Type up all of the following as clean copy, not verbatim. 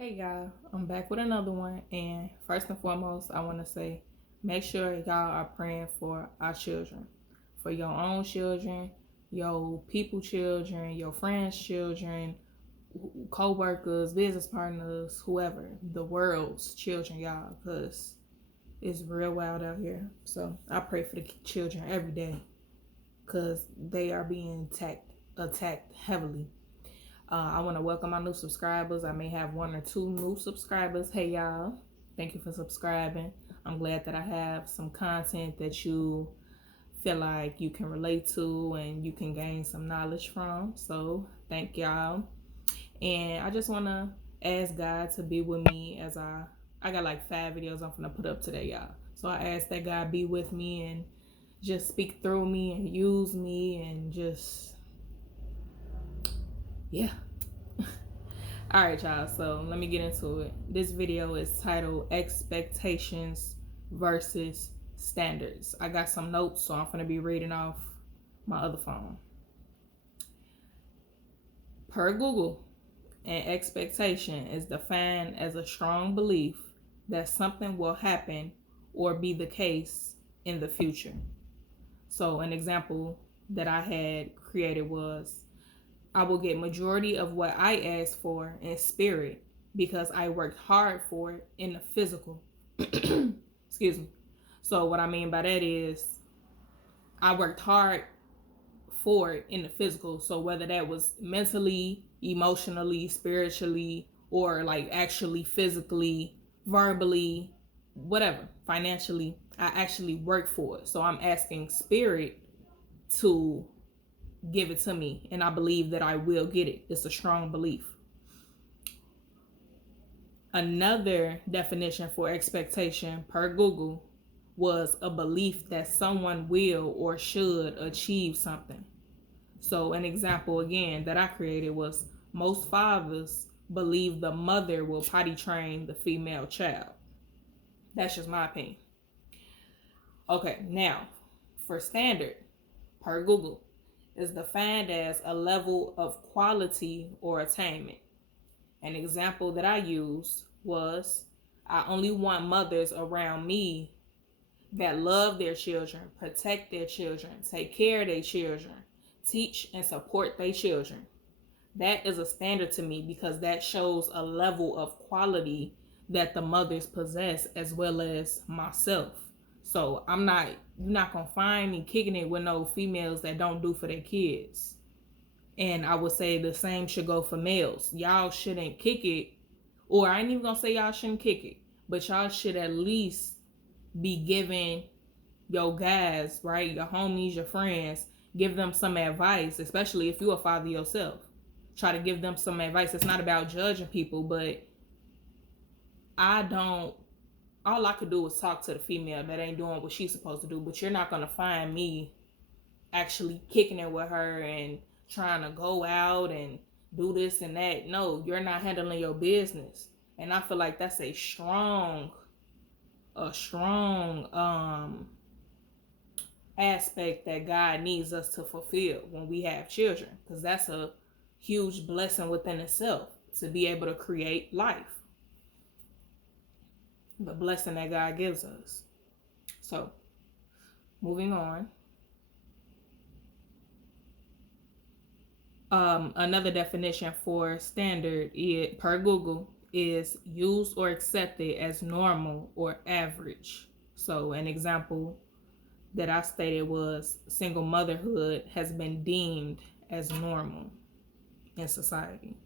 Hey y'all, I'm back with another one. And first and foremost, I want to say make sure y'all are praying for our children, for your own children, your people children, your friends' children, co workers, business partners, whoever, the world's children, y'all, because it's real wild out here. So I pray for the children every day because they are being attacked heavily. I want to welcome my new subscribers. I may have one or two new subscribers. Hey, y'all. Thank you for subscribing. I'm glad that I have some content that you feel like you can relate to and you can gain some knowledge from. So, thank y'all. And I just want to ask God to be with me as I got like 5 videos I'm going to put up today, y'all. So, I ask that God be with me and just speak through me and use me and just, yeah. All right, y'all. So let me get into it. This video is titled Expectations versus Standards. I got some notes, so I'm going to be reading off my other phone. Per Google, an expectation is defined as a strong belief that something will happen or be the case in the future. So an example that I had created was, I will get majority of what I asked for in spirit because I worked hard for it in the physical. Excuse me. So what I mean by that is I worked hard for it in the physical. So whether that was mentally, emotionally, spiritually, or like actually physically, verbally, whatever, financially, I actually worked for it. So I'm asking spirit to give it to me, and I believe that I will get it. It's a strong belief. Another definition for expectation per Google was a belief that someone will or should achieve something. So an example again that I created was, most fathers believe the mother will potty train the female child. That's just my opinion. Okay, now for standard per Google is defined as a level of quality or attainment. An example that I used was, I only want mothers around me that love their children, protect their children, take care of their children, teach and support their children. That is a standard to me because that shows a level of quality that the mothers possess as well as myself. So you're not gonna find me kicking it with no females that don't do for their kids. And I would say the same should go for males. Y'all shouldn't kick it, or I ain't even gonna say y'all shouldn't kick it, but y'all should at least be giving your guys, right, your homies, your friends, give them some advice, especially if you're a father yourself. Try to give them some advice. It's not about judging people, but all I could do is talk to the female that ain't doing what she's supposed to do, but you're not gonna find me actually kicking it with her and trying to go out and do this and that. No, you're not handling your business. And I feel like that's a strong aspect that God needs us to fulfill when we have children, because that's a huge blessing within itself to be able to create life, the blessing that God gives us. So moving on, another definition for standard per Google is used or accepted as normal or average. So an example that I stated was, single motherhood has been deemed as normal in society,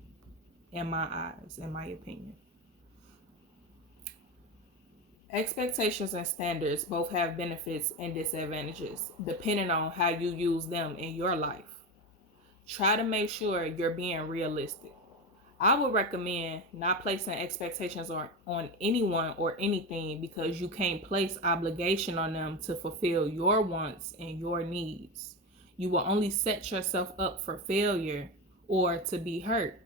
in my eyes, in my opinion. Expectations and standards both have benefits and disadvantages depending on how you use them in your life. Try to make sure you're being realistic. I would recommend not placing expectations on anyone or anything, because you can't place obligation on them to fulfill your wants and your needs. You will only set yourself up for failure or to be hurt.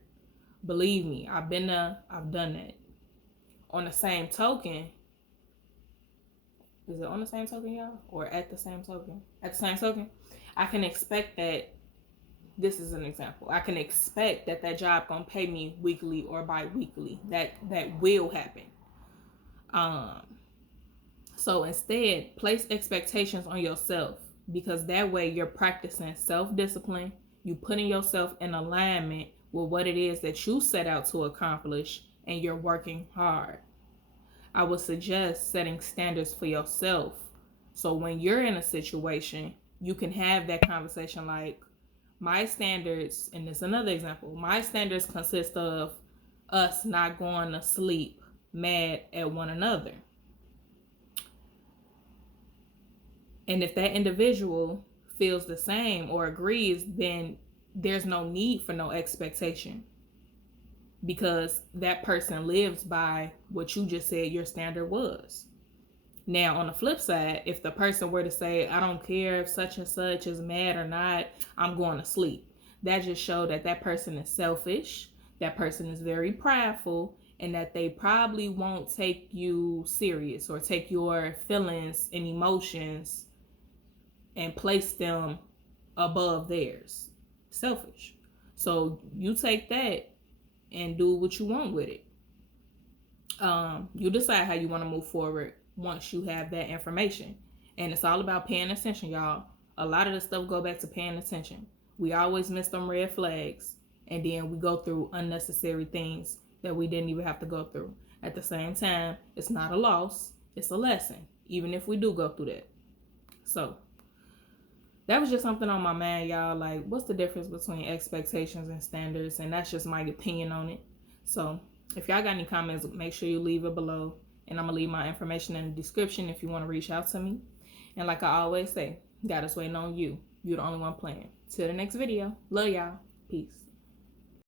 Believe me, I've been there, I've done that. On the same token, is it on the same token, y'all? Or at the same token? At the same token, I can expect that this is an example. I can expect that that job gonna pay me weekly or bi-weekly. That will happen. So instead, place expectations on yourself, because that way you're practicing self-discipline. You putting yourself in alignment with what it is that you set out to accomplish, and you're working hard. I would suggest setting standards for yourself. So when you're in a situation, you can have that conversation like, my standards, and this is another example, my standards consist of us not going to sleep mad at one another. And if that individual feels the same or agrees, then there's no need for no expectation, because that person lives by what you just said your standard was. Now, on the flip side, if the person were to say, I don't care if such and such is mad or not, I'm going to sleep, that just showed that that person is selfish, that person is very prideful, and that they probably won't take you serious or take your feelings and emotions and place them above theirs. Selfish. So you take that and do what you want with it. You decide how you want to move forward once you have that information. And it's all about paying attention, y'all. A lot of the stuff go back to paying attention. We always miss them red flags, and then we go through unnecessary things that we didn't even have to go through. At the same time, it's not a loss, it's a lesson, even if we do go through that. So that was just something on my mind, y'all. Like, what's the difference between expectations and standards? And that's just my opinion on it. So if y'all got any comments, make sure you leave it below. And I'm going to leave my information in the description if you want to reach out to me. And like I always say, God is waiting on you. You're the only one playing. Till the next video. Love y'all. Peace.